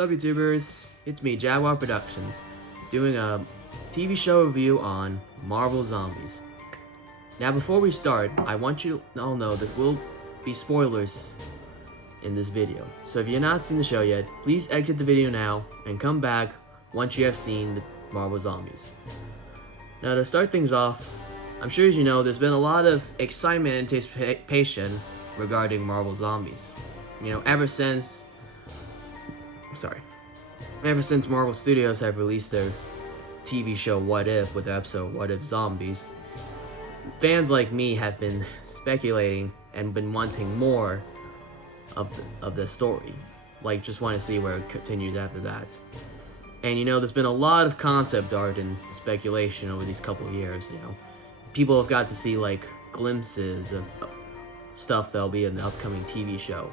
up, YouTubers? It's me, Jaguar Productions, doing a TV show review on Marvel Zombies. Now, before we start, I want you to all know there will be spoilers in this video. So if you've not seen the show yet, please exit the video now and come back once you have seen the Marvel Zombies. Now, to start things off, I'm sure as you know, there's been a lot of excitement and anticipation regarding Marvel Zombies. You know, ever since Marvel Studios have released their TV show What If with the episode What If Zombies, fans like me have been speculating and been wanting more of the story. Like, just want to see where it continues after that. And you know, there's been a lot of concept art and speculation over these couple of years. You know, people have got to see like glimpses of stuff that'll be in the upcoming TV show,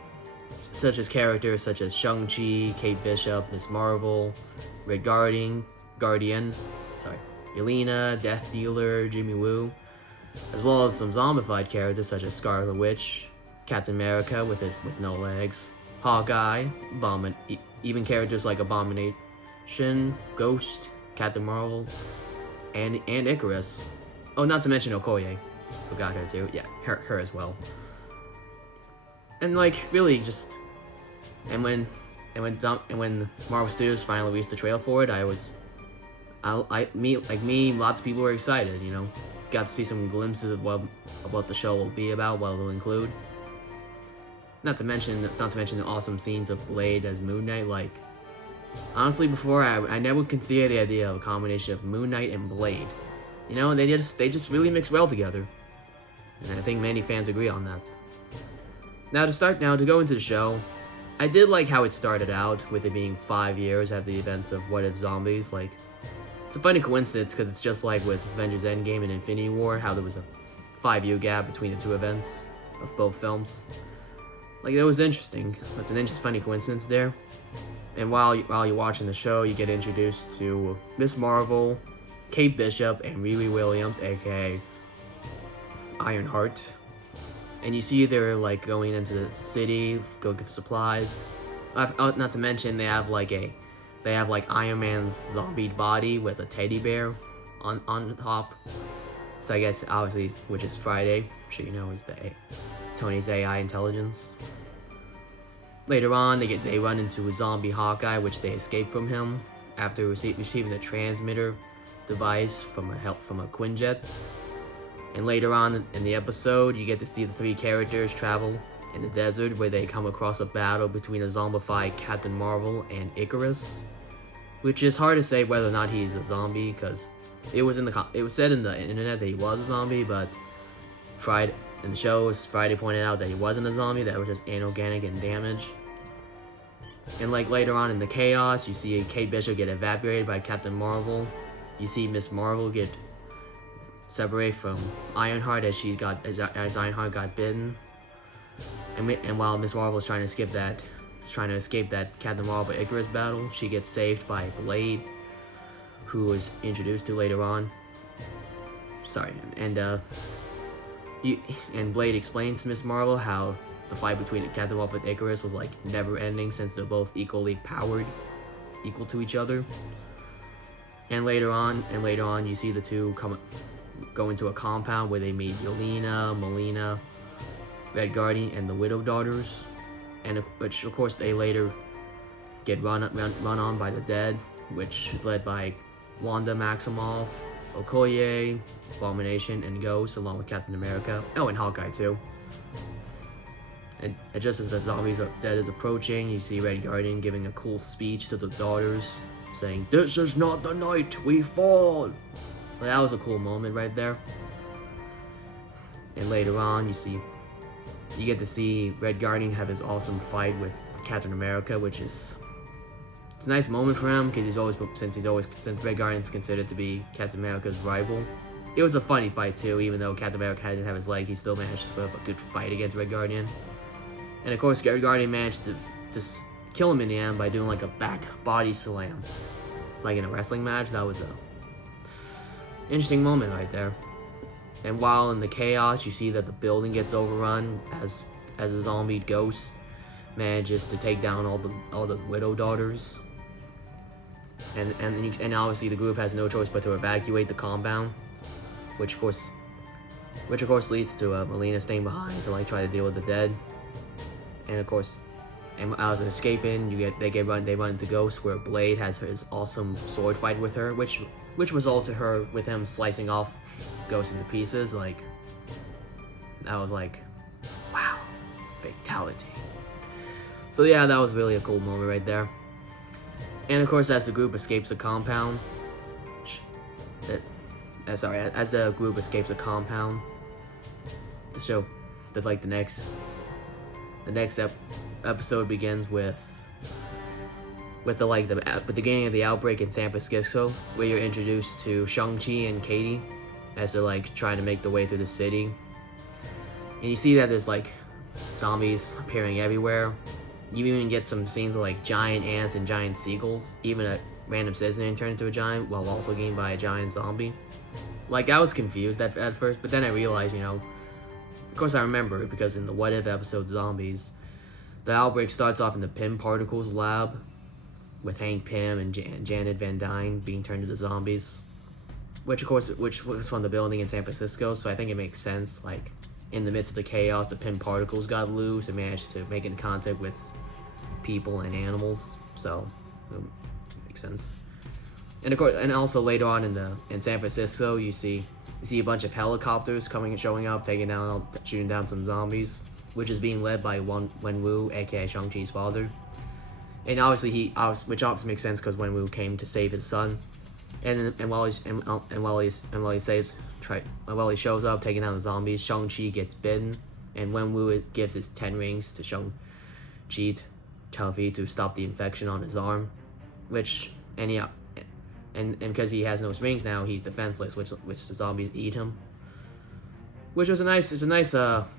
such as characters such as Shang-Chi, Kate Bishop, Ms. Marvel, Red Guardian, Yelena, Death Dealer, Jimmy Woo, as well as some zombified characters such as Scarlet Witch, Captain America with no legs, Hawkeye, even characters like Abomination, Ghost, Captain Marvel, and Icarus. Oh, not to mention Okoye. Forgot her too. Yeah, her as well. And like, really just, and when Marvel Studios finally released the trailer for it, lots of people were excited. You know, got to see some glimpses of what the show will be about, what it will include. Not to mention the awesome scenes of Blade as Moon Knight. Like, honestly, before I never considered the idea of a combination of Moon Knight and Blade. You know, and they just really mix well together, and I think many fans agree on that. Now to go into the show, I did like how it started out with it being 5 years after the events of What If Zombies. Like, it's a funny coincidence because it's just like with Avengers Endgame and Infinity War, how there was a 5-year gap between the two events of both films. Like, that was interesting. It's an interesting, funny coincidence there. And while you're watching the show, you get introduced to Ms. Marvel, Kate Bishop, and Riri Williams, aka Ironheart. And you see they're like going into the city, go give supplies. Not to mention they have like Iron Man's zombie body with a teddy bear on the top. So I guess obviously, which is Friday, I'm sure you know, is Tony's AI intelligence. Later on, they run into a zombie Hawkeye, which they escape from him after receiving the transmitter device from a Quinjet. And later on in the episode, you get to see the three characters travel in the desert where they come across a battle between a zombified Captain Marvel and Icarus, which is hard to say whether or not he's a zombie, because it was said in the internet that he was a zombie, but in the shows, Friday pointed out that he wasn't a zombie, that was just inorganic and damaged. And like later on in the chaos, you see Kate Bishop get evaporated by Captain Marvel. You see Ms. Marvel get separated from Ironheart as Ironheart got bitten. And while Ms. Marvel is trying to escape that Captain Marvel Icarus battle, she gets saved by Blade, who was introduced to later on. And Blade explains to Ms. Marvel how the fight between Captain Marvel and Icarus was like never ending, since they're both equal to each other. And later on, you see the two go into a compound where they meet Yelena, Melina, Red Guardian, and the Widow Daughters, and which of course they later get run on by the Dead, which is led by Wanda Maximoff, Okoye, Abomination, and Ghost, along with Captain America. Oh, and Hawkeye too. And just as the zombies are Dead is approaching, you see Red Guardian giving a cool speech to the daughters, saying, "This is not the night we fall." Well, that was a cool moment right there. And later on, you get to see Red Guardian have his awesome fight with Captain America, which is a nice moment for him, because since Red Guardian's considered to be Captain America's rival. It was a funny fight too, even though Captain America didn't have his leg, he still managed to put up a good fight against Red Guardian. And of course, Red Guardian managed to kill him in the end by doing like a back body slam, like in a wrestling match. That was a interesting moment right there. And while in the chaos, you see that the building gets overrun as a zombie Ghost manages to take down all the widow daughters, and obviously the group has no choice but to evacuate the compound, which of course leads to Mileena staying behind to like try to deal with the dead, and of course, and as they're escaping, they run into Ghost, where Blade has his awesome sword fight with her, which resulted her with him slicing off Ghost into pieces. Like, that was like, wow, fatality. So yeah, that was really a cool moment right there. And of course, as the group escapes the compound, as the group escapes the compound, the next episode begins with the beginning of the outbreak in San Francisco, where you're introduced to Shang-Chi and Katie as they're like trying to make their way through the city, and you see that there's like zombies appearing everywhere. You even get some scenes of like giant ants and giant seagulls. Even a random citizen turned into a giant while also getting by a giant zombie. Like, I was confused at first, but then I realized, of course I remember it, because in the What If episode Zombies, the outbreak starts off in the Pym Particles lab with Hank Pym and Janet Van Dyne being turned into zombies, which was from the building in San Francisco. So I think it makes sense, like, in the midst of the chaos, the Pym Particles got loose and managed to make into contact with people and animals, so it makes sense. And of course, and also later on in San Francisco, you see a bunch of helicopters showing up, shooting down some zombies, which is being led by Wenwu, aka Shang-Chi's father. And obviously which obviously makes sense because Wenwu came to save his son, and while he shows up taking down the zombies, Shang-Chi gets bitten, and Wenwu gives his 10 rings to Shang-Chi to tell him to stop the infection on his arm, and because he has no rings now, he's defenseless, which the zombies eat him. Which was a nice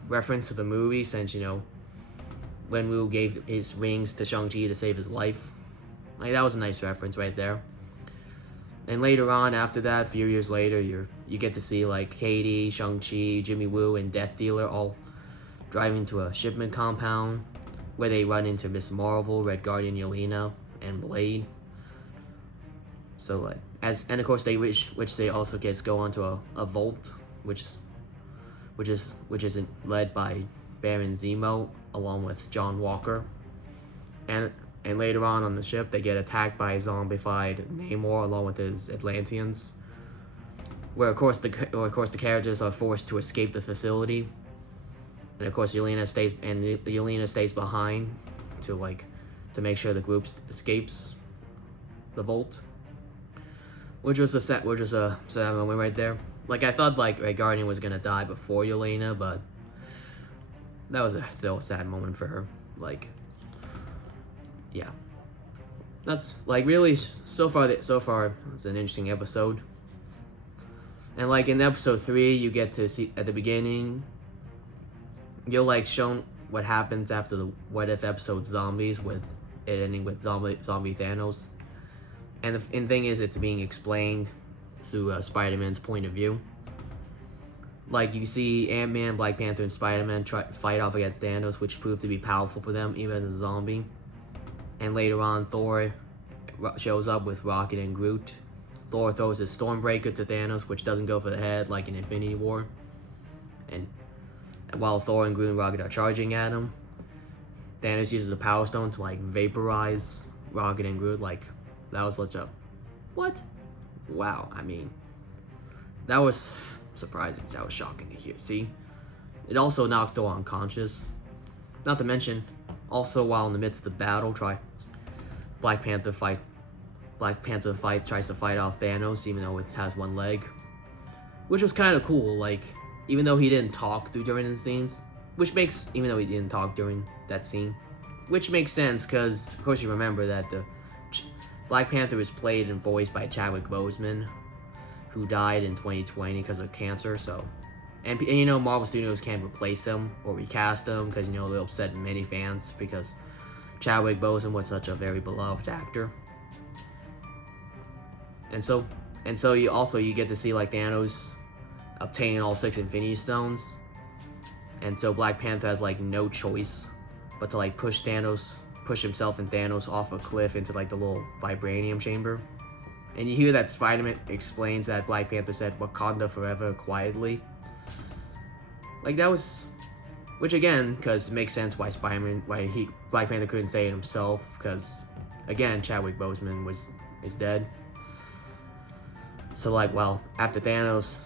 reference to the movie, since Wenwu gave his rings to Shang-Chi to save his life. Like, that was a nice reference right there. And later on, after that, a few years later, you get to see like Katie, Shang-Chi, Jimmy Woo, and Death Dealer all driving to a shipment compound, where they run into Miss Marvel, Red Guardian Yelena, and Blade. So like, and of course they also go onto a vault, which is led by Baron Zemo along with John Walker, and later on the ship they get attacked by a zombified Namor along with his Atlanteans, where of course the characters are forced to escape the facility, and of course Yelena stays behind to make sure the group escapes the vault, which was a sad moment right there. Like, I thought like Red Guardian was gonna die before Yelena, but that was still a sad moment for her. Like, yeah, that's like really so far it's an interesting episode. And like in episode 3, you get to see at the beginning, you're like shown what happens after the What If episode Zombies, with it ending with zombie Thanos. And the thing is, it's being explained through Spider-Man's point of view. Like, you see Ant-Man, Black Panther, and Spider-Man fight off against Thanos, which proved to be powerful for them, even as a zombie. And later on, Thor shows up with Rocket and Groot. Thor throws his Stormbreaker to Thanos, which doesn't go for the head like in Infinity War. And while Thor and Groot and Rocket are charging at him, Thanos uses the Power Stone to like vaporize Rocket and Groot. Like, that was such a what? Wow, I mean, that was surprising. That was shocking to hear. See, it also knocked Thor unconscious. Not to mention, also while in the midst of the battle, Black Panther tries to fight off Thanos, even though it has one leg, which was kind of cool. Like, even though he didn't talk during the scenes, even though he didn't talk during that scene, which makes sense, because of course you remember that the Black Panther was played and voiced by Chadwick Boseman, who died in 2020 because of cancer. So, and Marvel Studios can't replace him or recast him because they'll upset many fans, because Chadwick Boseman was such a very beloved actor. And so you get to see like Thanos obtaining all 6 Infinity Stones, and so Black Panther has like no choice but to like push himself and Thanos off a cliff into like the little vibranium chamber. And you hear that Spider-Man explains that Black Panther said Wakanda forever quietly. Like that was, which again, because it makes sense why Black Panther couldn't say it himself, because again, Chadwick Boseman is dead. So like, well, after Thanos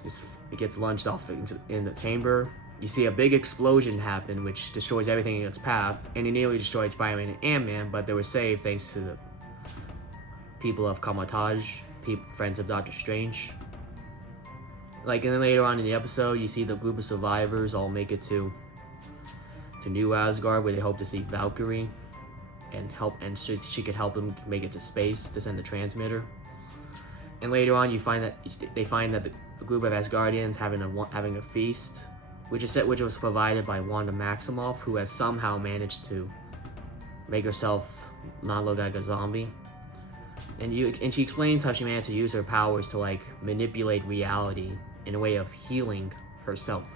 gets launched off in the chamber, you see a big explosion happen, which destroys everything in its path, and it nearly destroyed Spider-Man and Ant-Man, but they were saved thanks to the people of Kamar-Taj, friends of Doctor Strange. Like, and then later on in the episode, you see the group of survivors all make it to New Asgard, where they hope to see Valkyrie and she could help them make it to space to send the transmitter. And later on, they find that the group of Asgardians having a feast, which was provided by Wanda Maximoff, who has somehow managed to make herself not look like a zombie. And she explains how she managed to use her powers to like manipulate reality in a way of healing herself.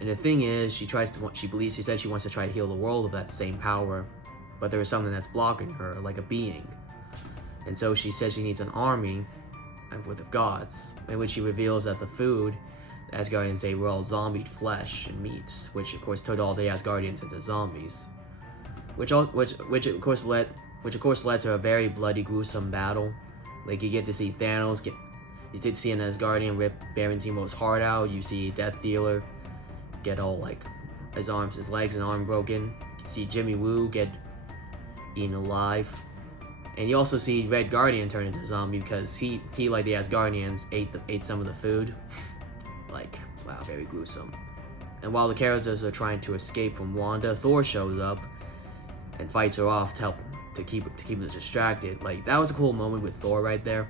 And the thing is, she said she wants to try to heal the world with that same power, but there is something that's blocking her, like a being. And so she says she needs an army of gods, in which she reveals that the food the Asgardians ate were all zombied flesh and meats, which of course turned all the Asgardians into zombies. Which of course led to a very bloody, gruesome battle. Like, you get to see Thanos you did see an Asgardian rip Baron Zemo's heart out. You see Death Dealer get all like his legs and arm broken. You see Jimmy Woo get eaten alive. And you also see Red Guardian turn into a zombie because he like the Asgardians ate some of the food. Like, wow, very gruesome. And while the characters are trying to escape from Wanda, Thor shows up and fights her off to keep them distracted. Like, that was a cool moment with Thor right there.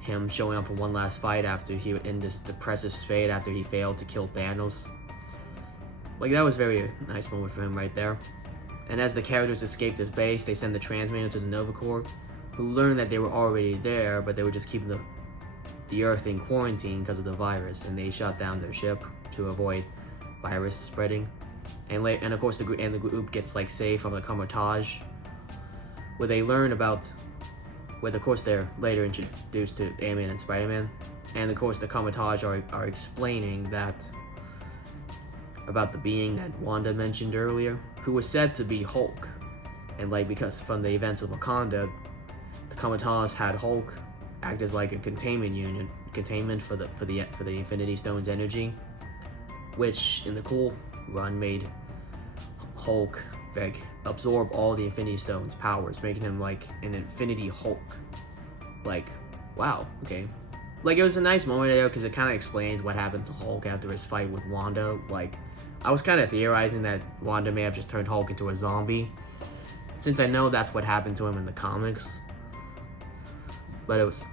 Him showing up for one last fight after he in this depressive state after he failed to kill Thanos. Like, that was very nice moment for him right there. And as the characters escape to base, they send the transmitter to the Nova Corps, who learned that they were already there, but they were just keeping the Earth in quarantine because of the virus, and they shut down their ship to avoid virus spreading. And of course the group gets like saved from the Kamar-Taj, where they learn about, where of course they're later introduced to Ant-Man and Spider-Man, and of course the Kamar-Taj are explaining that about the being that Wanda mentioned earlier, who was said to be Hulk, and like because from the events of Wakanda, the Kamar-Taj had Hulk act as like a containment for the Infinity Stones energy, which in the cool run made Hulk absorb all the Infinity Stones powers, making him like an Infinity Hulk. Like, wow, okay. Like, it was a nice moment there because it kind of explains what happened to Hulk after his fight with Wanda. Like, I was kind of theorizing that Wanda may have just turned Hulk into a zombie, since I know that's what happened to him in the comics. But it was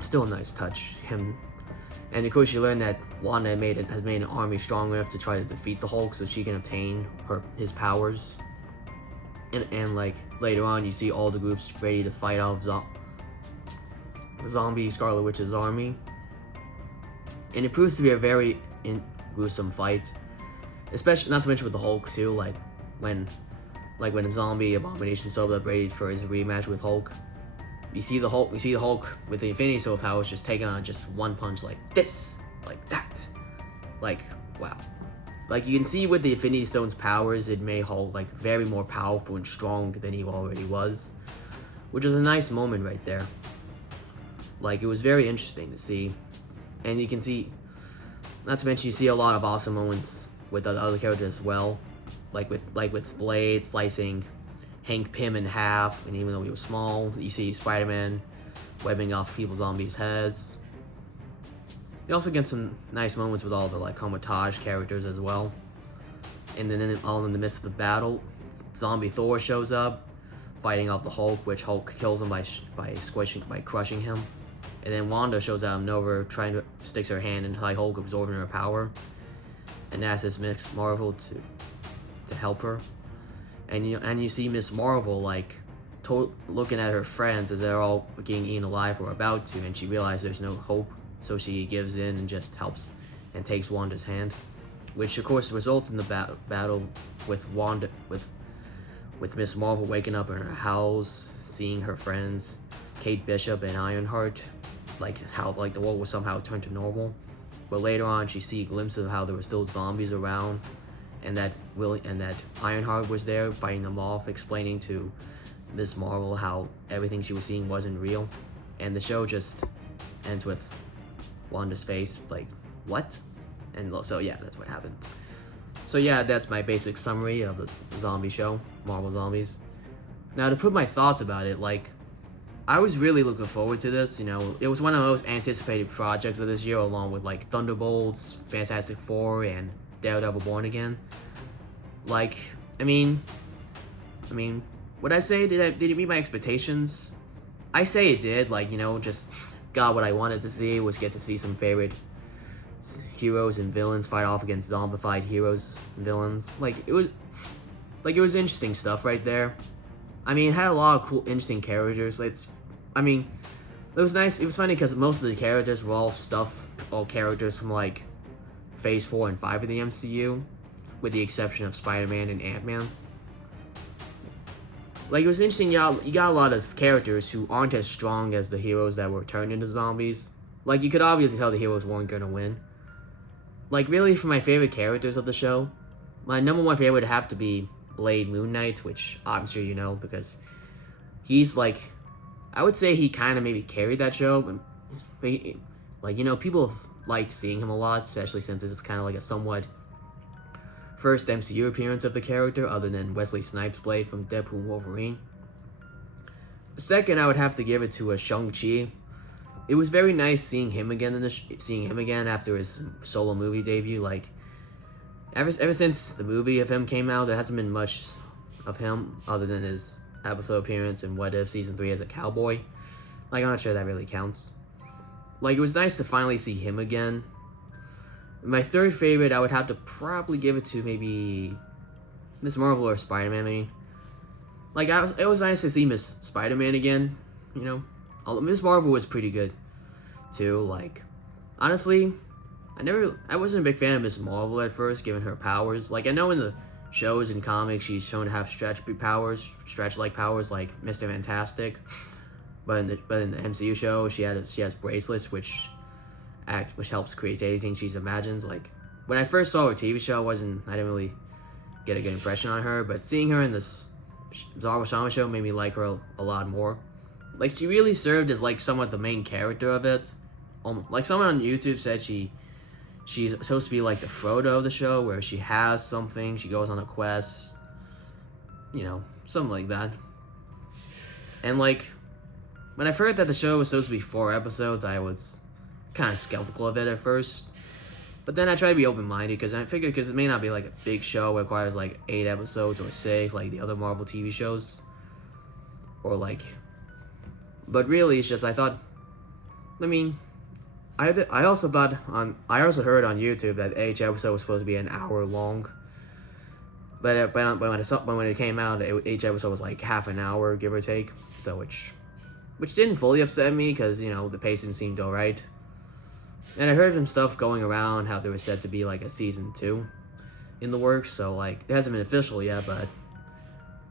still a nice touch. And of course you learn that Wanda has made an army strong enough to try to defeat the Hulk so she can obtain his powers. And like later on you see all the groups ready to fight off zombie Scarlet Witch's army. And it proves to be a very gruesome fight. Especially, not to mention with the Hulk too, like when a zombie Abomination shows up ready for his rematch with Hulk. We see the Hulk with the Infinity Stone powers just taking on just one punch like this, like that. Like, wow. Like, you can see with the Infinity Stone's powers, it made Hulk like very more powerful and strong than he already was. Which was a nice moment right there. Like, it was very interesting to see. And you can see, not to mention you see a lot of awesome moments with the other characters as well. Like with Blade slicing Hank Pym in half, and even though he was small, you see Spider-Man webbing off people's zombies' heads. You also get some nice moments with all the like Kamar-Taj characters as well. And then all in the midst of the battle, zombie Thor shows up, fighting off the Hulk, which Hulk kills him by crushing him. And then Wanda shows out of nowhere, sticks her hand into Hulk, absorbing her power, and asks Miss Marvel to help her. And you see Miss Marvel like looking at her friends as they're all getting eaten alive or about to, and she realizes there's no hope, so she gives in and just helps and takes Wanda's hand. which of course results in the battle with Wanda, with Miss Marvel waking up in her house, seeing her friends, Kate Bishop and Ironheart, like how the world will somehow turn to normal. But later on, she sees glimpses of how there were still zombies around, and that Ironheart was there fighting them off, explaining to Miss Marvel how everything she was seeing wasn't real. And the show just ends with Wanda's face like, what? And so yeah, that's what happened. So yeah, that's my basic summary of the zombie show, Marvel Zombies. Now to put my thoughts about it, like, I was really looking forward to this. You know, it was one of the most anticipated projects of this year, along with like Thunderbolts, Fantastic Four, and Daredevil Born Again. Like, I mean, would I say did it meet my expectations? I say it did. Like, you know, just got what I wanted to see, was get to see some favorite heroes and villains fight off against zombified heroes and villains. Like, it was interesting stuff right there. I mean, it had a lot of cool, interesting characters. It was nice. It was funny because most of the characters were all characters from like Phase 4 and 5 of the MCU, with the exception of Spider-Man and Ant-Man. Like, it was interesting. You got a lot of characters who aren't as strong as the heroes that were turned into zombies. Like, you could obviously tell the heroes weren't gonna win. Like, really, for my favorite characters of the show, my number one favorite would have to be Blade Moon Knight, which I'm sure you know, because he's like, I would say he kind of maybe carried that show, but like, you know, people have liked seeing him a lot, especially since this is kind of like a somewhat first MCU appearance of the character, other than Wesley Snipes' Blade from Deadpool Wolverine. Second, I would have to give it to Shang-Chi. It was very nice seeing him again after his solo movie debut. Like, ever since the movie of him came out, there hasn't been much of him other than his episode appearance in What If Season 3 as a cowboy. Like, I'm not sure that really counts. Like, it was nice to finally see him again. My third favorite, I would have to probably give it to maybe Miss Marvel or Spider-Man, maybe. Like, it was nice to see Miss Spider-Man again, you know. Miss Marvel was pretty good, too. Like, honestly, I wasn't a big fan of Miss Marvel at first, given her powers. Like, I know in the shows and comics she's shown to have stretch-like powers, like Mr. Fantastic. But in the MCU show, she has bracelets, which helps create anything she imagines. Like, when I first saw her TV show, I didn't really get a good impression on her. But seeing her in this Zara Shama show made me like her a lot more. Like, she really served as like somewhat the main character of it. Like, someone on YouTube said she's supposed to be like the Frodo of the show, where she has something, she goes on a quest, you know, something like that. And like, when I heard that the show was supposed to be 4 episodes, I was kind of skeptical of it at first. But then I tried to be open-minded, because I figured, because it may not be like a big show, it requires like 8 episodes or 6, like the other Marvel TV shows. Or like, but really, it's just, I also heard on YouTube that each episode was supposed to be an hour long. But when it came out, each episode was like half an hour, give or take. So which didn't fully upset me, because, you know, the pacing seemed alright. And I heard some stuff going around how there was said to be like a season 2 in the works. So like, it hasn't been official yet, but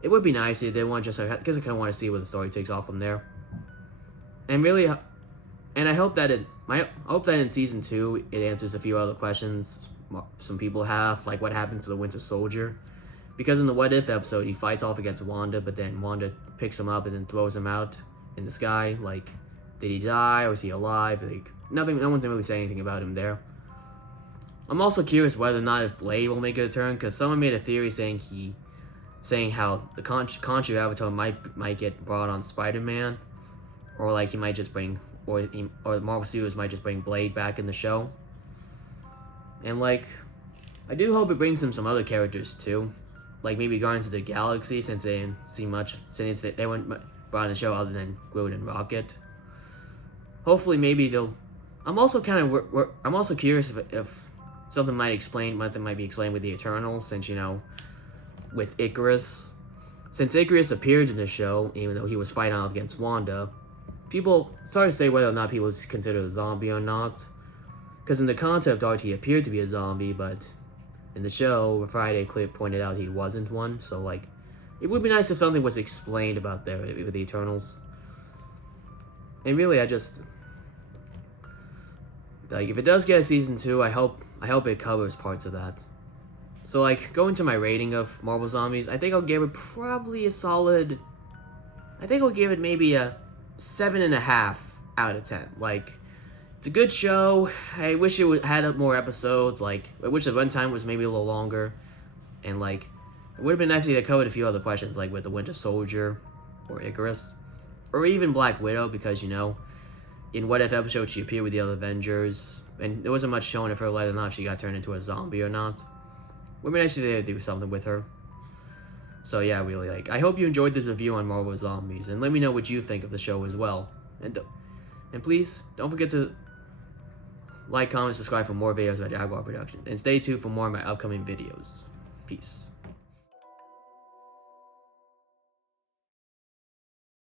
it would be nice if they did one, just because I kind of want to see where the story takes off from there. And really, and I hope that in season 2 it answers a few other questions some people have, like what happened to the Winter Soldier. Because in the What If episode, he fights off against Wanda, but then Wanda picks him up and then throws him out in the sky. Like, did he die, or is he alive? Like, no one's really saying anything about him there. I'm also curious whether or not if Blade will make a return, because someone made a theory saying how the Khonshu Avatar might get brought on Spider-Man, or like he might just bring, or Marvel Studios might just bring Blade back in the show. And like, I do hope it brings him some other characters too, like maybe Guardians of the Galaxy, since they didn't see much, since they weren't brought in the show other than Groot and Rocket. Hopefully, maybe they'll. I'm also curious if something might be explained with the Eternals, since, you know, with Icarus. Since Icarus appeared in the show, even though he was fighting off against Wanda, people started to say whether or not he was considered a zombie or not. Because in the concept art, he appeared to be a zombie, but In the show, Friday Clip pointed out he wasn't one, so like, it would be nice if something was explained about with the Eternals. And really, I just like, if it does get a season 2, I hope it covers parts of that. So like, going to my rating of Marvel Zombies, I think I'll give it probably a solid. I think I'll give it maybe a 7.5 out of 10. Like, it's a good show. I wish it had more episodes. Like, I wish the runtime was maybe a little longer. And like, it would have been nice to get covered a few other questions, like with the Winter Soldier, or Icarus, or even Black Widow, because you know, in What If episode she appeared with the other Avengers, and there wasn't much showing of her whether or not she got turned into a zombie or not. Would be nice to do something with her. So yeah, really, like, I hope you enjoyed this review on Marvel Zombies, and let me know what you think of the show as well. And please, don't forget to like, comment, subscribe for more videos by Jaguar Productions, and stay tuned for more of my upcoming videos. Peace.